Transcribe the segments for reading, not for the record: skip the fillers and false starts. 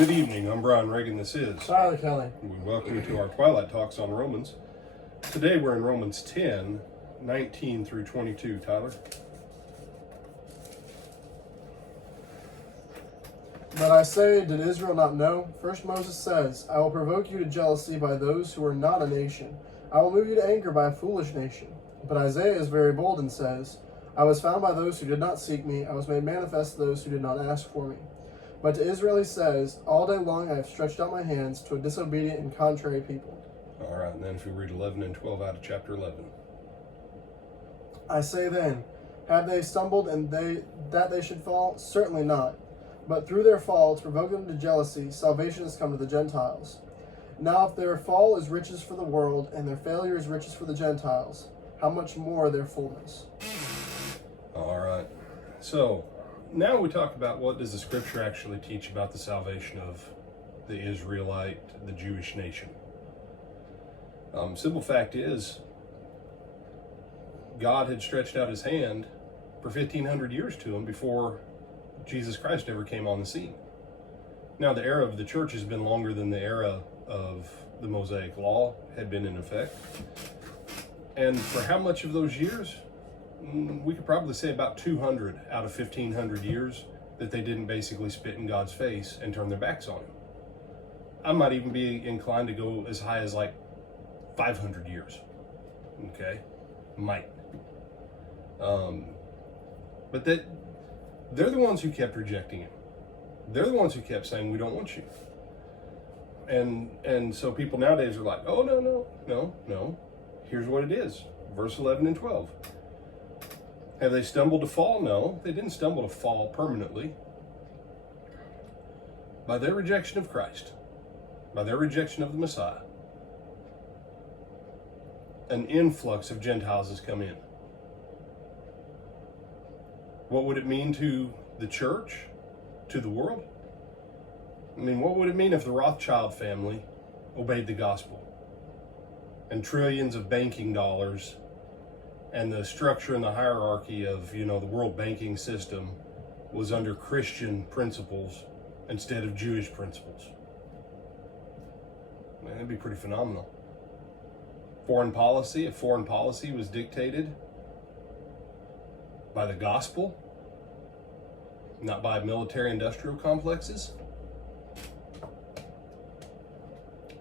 Good evening, I'm Brian Reagan, this is Tyler Kelly. We welcome you to our Twilight Talks on Romans. Today we're in Romans 10, 19 through 22, Tyler. But I say, did Israel not know? First Moses says, I will provoke you to jealousy by those who are not a nation. I will move you to anger by a foolish nation. But Isaiah is very bold and says, I was found by those who did not seek me. I was made manifest to those who did not ask for me. But to Israel he says, all day long I have stretched out my hands to a disobedient and contrary people. All right, and then if we read 11 and 12 out of chapter 11. I say then, have they stumbled and that they should fall? Certainly not. But through their fall, to provoke them to jealousy, salvation has come to the Gentiles. Now if their fall is riches for the world, and their failure is riches for the Gentiles, how much more their fullness? All right, so now we talk about what does the scripture actually teach about the salvation of the Israelite, the Jewish nation. Simple fact is, God had stretched out his hand for 1,500 years to them before Jesus Christ ever came on the scene. Now, the era of the church has been longer than the era of the Mosaic Law had been in effect. And for how much of those years? We could probably say about 200 out of 1,500 years that they didn't basically spit in God's face and turn their backs on him. I might even be inclined to go as high as like 500 years. Okay? Might. But they're the ones who kept rejecting him. They're the ones who kept saying, we don't want you. And so people nowadays are like, oh, no. Here's what it is. Verse 11 and 12. Have they stumbled to fall? No, they didn't stumble to fall permanently. By their rejection of Christ, by their rejection of the Messiah, an influx of Gentiles has come in. What would it mean to the church, to the world? I mean, what would it mean if the Rothschild family obeyed the gospel and trillions of banking dollars and the structure and the hierarchy of, the world banking system was under Christian principles instead of Jewish principles? Man, that'd be pretty phenomenal. If foreign policy was dictated by the gospel, not by military industrial complexes.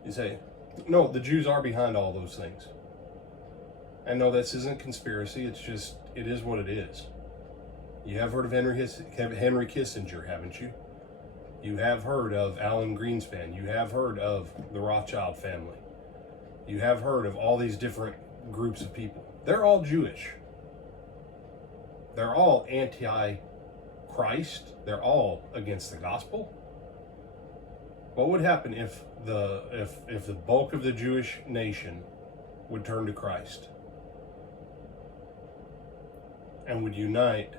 You say, no, the Jews are behind all those things. And no, this isn't conspiracy, it is what it is. You have heard of Henry Kissinger, haven't you? You have heard of Alan Greenspan. You have heard of the Rothschild family. You have heard of all these different groups of people. They're all Jewish. They're all anti-Christ. They're all against the gospel. What would happen if the bulk of the Jewish nation would turn to Christ and would unite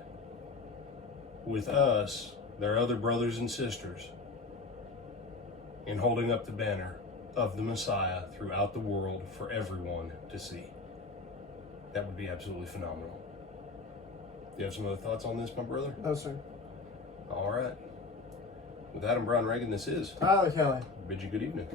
with us, their other brothers and sisters, in holding up the banner of the Messiah throughout the world for everyone to see? That would be absolutely phenomenal. Do you have some other thoughts on this, my brother? No, sir. All right. With that, I'm Brian Reagan. This is Tyler Kelly. Bid you good evening.